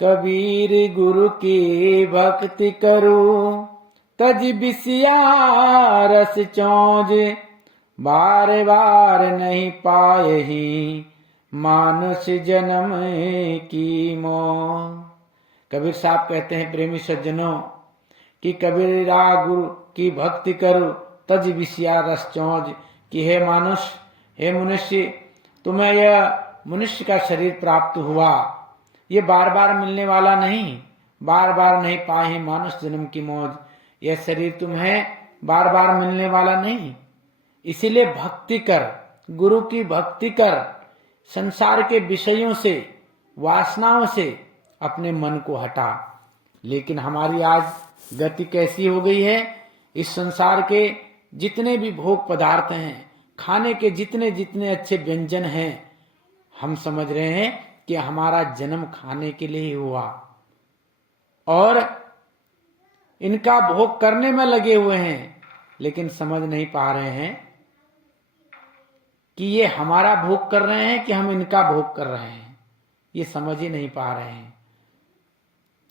कबीर गुरु की भक्ति करो, तज बिसिया रस चौज, बार बार नहीं पाए ही मानुष जन्म की मौज। कबीर साहब कहते हैं प्रेमी सज्जनों कि कबीरा गुरु की भक्ति करो, तज बिसिया रस चौज, कि हे मानुष, हे मनुष्य, तुम्हें यह मनुष्य का शरीर प्राप्त हुआ, ये बार बार मिलने वाला नहीं, बार बार नहीं पाए मानुष जन्म की मौज। यह शरीर तुम्हें बार बार मिलने वाला नहीं, इसीलिए भक्ति कर, गुरु की भक्ति कर, संसार के विषयों से, वासनाओं से अपने मन को हटा। लेकिन हमारी आज गति कैसी हो गई है, इस संसार के जितने भी भोग पदार्थ हैं, खाने के जितने जितने अच्छे व्यंजन हैं, हम समझ रहे हैं कि हमारा जन्म खाने के लिए ही हुआ और इनका भोग करने में लगे हुए हैं, लेकिन समझ नहीं पा रहे हैं कि ये हमारा भोग कर रहे हैं कि हम इनका भोग कर रहे हैं, ये समझ ही नहीं पा रहे हैं।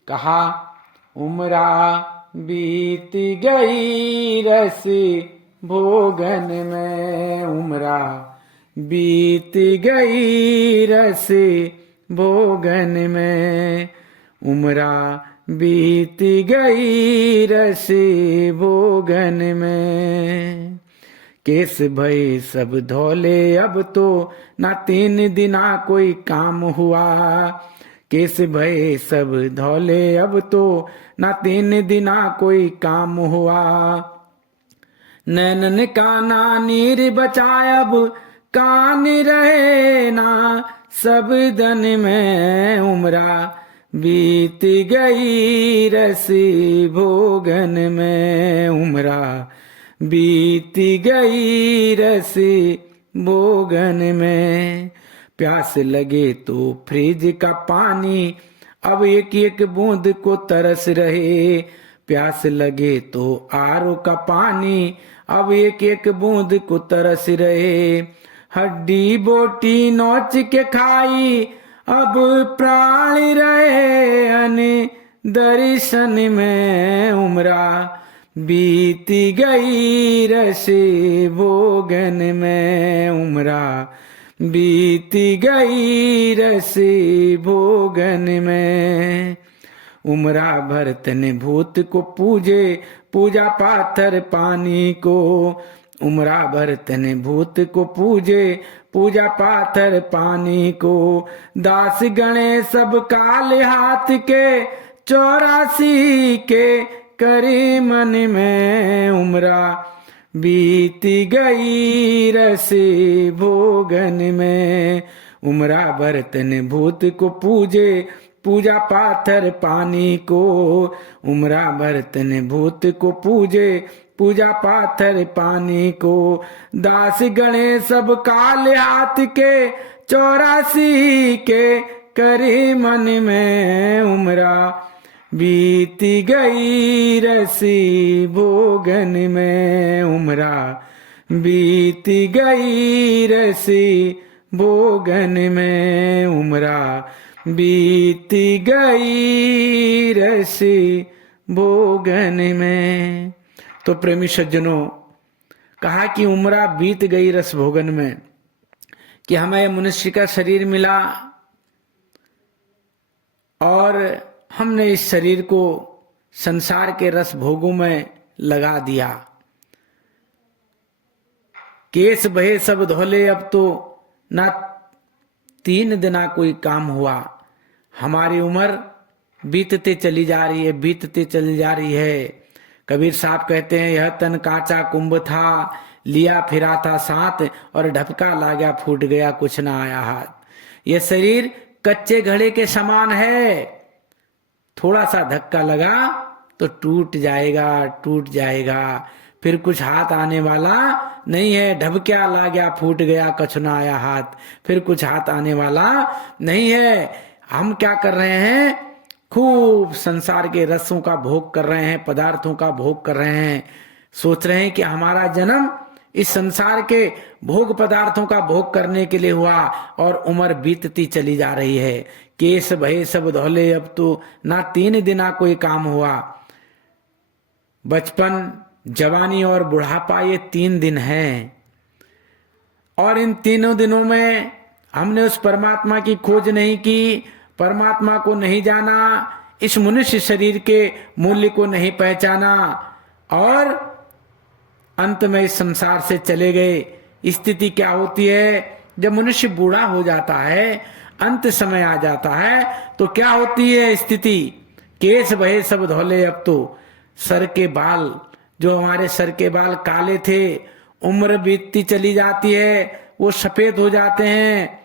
कहा उम्रा बीत गई रस भोगन में, उम्रा बीत गई रस भोगन में, उम्रा बीत गई रस भोगन में। केस भय सब धौले अब तो, ना 3 दिना कोई काम हुआ। केस भय सब धौले अब तो, ना 3 दिना कोई काम हुआ। नैनन काना नीर बचाए अब, कान रहे ना सब दन में, उम्रा बीत गई रस भोगन में, उम्रा बीत गई रस भोगन में। प्यास लगे तो फ्रिज का पानी, अब एक एक बूंद को तरस रहे। प्यास लगे तो आरो का पानी, अब एक एक बूंद को तरस रहे। हड्डी बोटी नोच के खाई, अब प्राण रहे अन दर्शन में, उम्रा बीत गई रस भोगन में, उम्रा बीत गई रस भोगन में। उम्रा भरत ने भूत को पूजे, पूजा पाथर पानी को। उम्रा भरत ने भूत को पूजे, पूजा पाथर पानी को। दास गणे सब काले हाथ के, 84 के करे मन में, उम्रा बीत गई रस भोगन में। उम्रा भरत ने भूत को पूजे, पूजा पाथर पानी को। उम्रा भरत ने भूत को पूजे, पूजा पाथर पानी को। दास गणे सब काले हाथ के, 84 के करे मन में, उम्रा बीत गई रसी भोगन में। उम्रा बीत गई रसी भोगन में, उम्रा बीत गई रसी भोगन में। तो प्रेमी सज्जनों, कहा कि उम्रा बीत गई रस भोगन में, कि हमें मनुष्य का शरीर मिला और हमने इस शरीर को संसार के रस भोगों में लगा दिया। केस बहे सब धोले, अब तो ना 3 दिना कोई काम हुआ। हमारी उम्र बीतते चली जा रही है, बीतते चली जा रही है। कबीर साहब कहते हैं, यह तन काचा कुंभ था, लिया फिरा था साथ, और ढपका ला गया फूट गया कुछ ना आया हाथ। यह शरीर कच्चे घड़े के समान है, थोड़ा सा धक्का लगा तो टूट जाएगा, टूट जाएगा, फिर कुछ हाथ आने वाला नहीं है। ढबक्या ला गया फूट गया कछु ना आया हाथ, फिर कुछ हाथ आने वाला नहीं है। हम क्या कर रहे हैं, खूब संसार के रसों का भोग कर रहे हैं, पदार्थों का भोग कर रहे हैं। सोच रहे हैं कि हमारा जन्म इस संसार के भोग पदार्थों का भोग करने के लिए हुआ और उम्र बीतती चली जा रही है। केस भये सब धौले, अब तो ना 3 दिना कोई काम हुआ। बचपन, जवानी और बुढ़ापा ये 3 दिन हैं, और इन तीनों दिनों में हमने उस परमात्मा की खोज नहीं की, परमात्मा को नहीं जाना, इस मनुष्य शरीर के मूल्य को नहीं पहचाना, और अंत में इस संसार से चले गए। स्थिति क्या होती है जब मनुष्य बूढ़ा हो जाता है, अंत समय आ जाता है, तो क्या होती है स्थिति? केस भये सब धौले, अब तो सर के बाल, जो हमारे सर के बाल काले थे, उम्र बीतती चली जाती है, वो सफेद हो जाते हैं।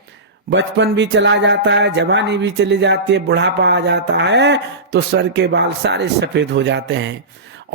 बचपन भी चला जाता है, जवानी भी चली जाती है, बुढ़ापा आ जाता है, तो सर के बाल सारे सफेद हो जाते हैं।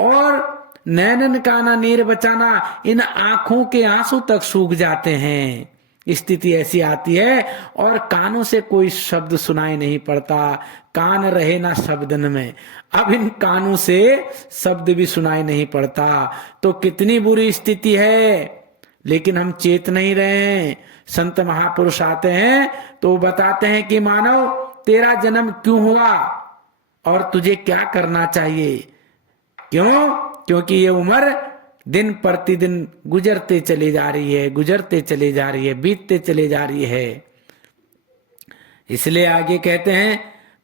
और नैनन का ना नीर बचाना, इन आंखों के आंसू तक सूख जाते हैं। स्थिति ऐसी आती है, और कानों से कोई शब्द सुनाई नहीं पड़ता, कान रहे ना शब्दन में। अब इन कानों से शब्द भी सुनाई नहीं पड़ता, तो कितनी बुरी स्थिति है। लेकिन हम चेत नहीं रहे। संत महापुरुष आते हैं तो वो बताते हैं कि मानव, तेरा जन्म क्यों हुआ और तुझे क्या करना चाहिए। क्यों? क्योंकि ये उम्र दिन प्रतिदिन गुजरते चली जा रही है, गुजरते चली जा रही है, बीतते चली जा रही है। इसलिए आगे कहते हैं,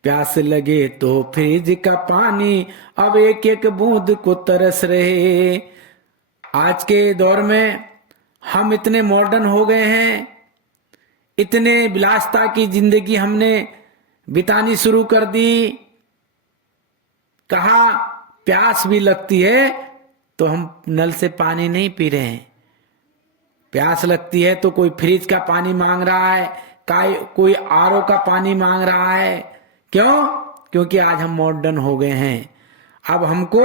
प्यास लगे तो फ्रिज का पानी, अब एक एक बूंद को तरस रहे। आज के दौर में हम इतने मॉडर्न हो गए हैं, इतने विलासता की जिंदगी हमने बितानी शुरू कर दी। कहा प्यास भी लगती है तो हम नल से पानी नहीं पी रहे हैं, प्यास लगती है तो कोई फ्रिज का पानी मांग रहा है, कोई आरओ का पानी मांग रहा है। क्यों? क्योंकि आज हम मॉडर्न हो गए हैं। अब हमको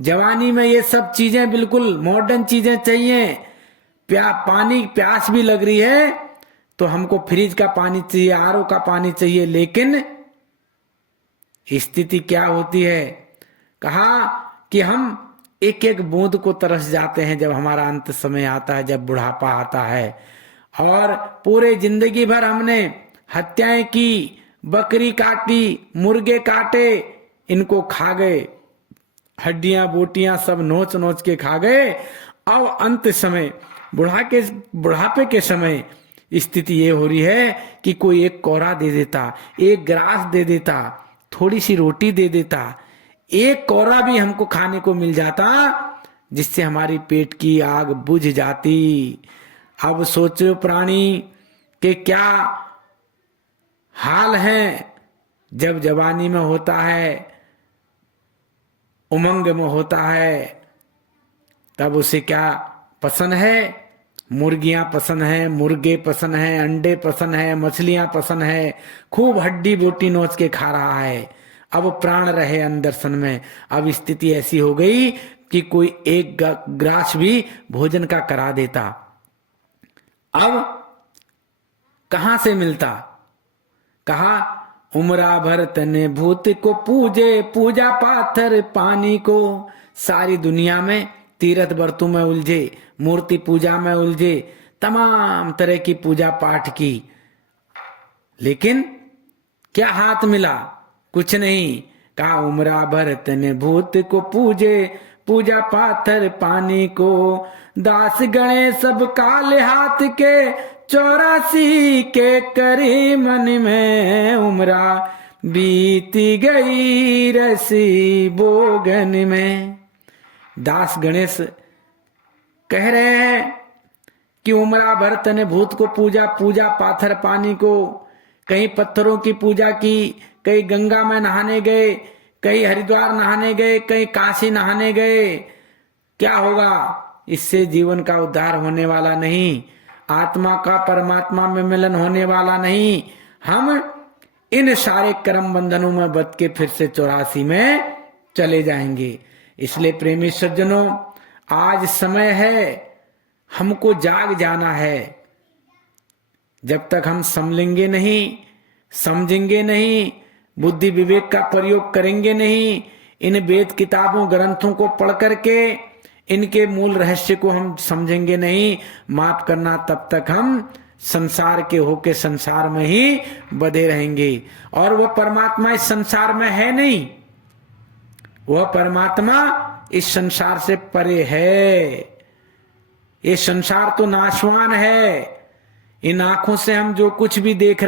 जवानी में ये सब चीजें बिल्कुल मॉडर्न चीजें चाहिए। पानी प्यास भी लग रही है तो हमको फ्रिज का पानी चाहिए, आरओ का पानी चाहिए। लेकिन स्थिति क्या होती है? कहा कि हम एक एक बूंद को तरस जाते हैं जब हमारा अंत समय आता है, जब बुढ़ापा आता है। और पूरे जिंदगी भर हमने हत्याएं की, बकरी काटी, मुर्गे काटे, इनको खा गए, हड्डियां बोटियां सब नोच नोच के खा गए। अब अंत समय बुढ़ापे के समय स्थिति ये हो रही है कि कोई एक कोरा दे देता, एक ग्रास दे देता, थोड़ी सी रोटी दे देता, एक कोरा भी हमको खाने को मिल जाता, जिससे हमारी पेट की आग बुझ जाती। अब सोचो प्राणी के क्या हाल है जब जवानी में होता है, उमंग में होता है, तब उसे क्या पसंद है? मुर्गियां पसंद है, मुर्गे पसंद है, अंडे पसंद है, मछलियां पसंद है, खूब हड्डी बोटी नोच के खा रहा है। अब प्राण रहे अंदर सन में। अब स्थिति ऐसी हो गई कि कोई एक ग्रास भी भोजन का करा देता, अब कहां से मिलता? कहा उमरा भर तने भूत को पूजे, पूजा पाथर पानी को। सारी दुनिया में तीर्थ व्रतों में उलझे, मूर्ति पूजा में उलझे, तमाम तरह की पूजा पाठ की, लेकिन क्या हाथ मिला? कुछ नहीं। कहा उमरा भर तने भूत को पूजे, पूजा पाथर पानी को। दास गणे सब काले हाथ के, 84 के करी मन में। उमरा बीती गई रसी बोगन में। दास गणेश कह रहे हैं कि उमरा भर तने भूत को पूजा, पूजा पाथर पानी को। कहीं पत्थरों की पूजा की, कहीं गंगा में नहाने गए, कहीं हरिद्वार नहाने गए, कहीं काशी नहाने गए। क्या होगा? इससे जीवन का उद्धार होने वाला नहीं, आत्मा का परमात्मा में मिलन होने वाला नहीं। हम इन सारे कर्म बंधनों में बच के फिर से 84 में चले जाएंगे। इसलिए प्रेमी सज्जनों, आज समय है, हमको जाग जाना है। जब तक हम समझेंगे नहीं, समझेंगे नहीं, बुद्धि विवेक का प्रयोग करेंगे नहीं, इन वेद किताबों ग्रंथों को पढ़ करके इनके मूल रहस्य को हम समझेंगे नहीं, माफ करना, तब तक हम संसार के होके संसार में ही बधे रहेंगे। और वह परमात्मा इस संसार में है नहीं, वह परमात्मा इस संसार से परे है। ये संसार तो नाशवान है। इन आंखों से हम जो कुछ भी देख रहे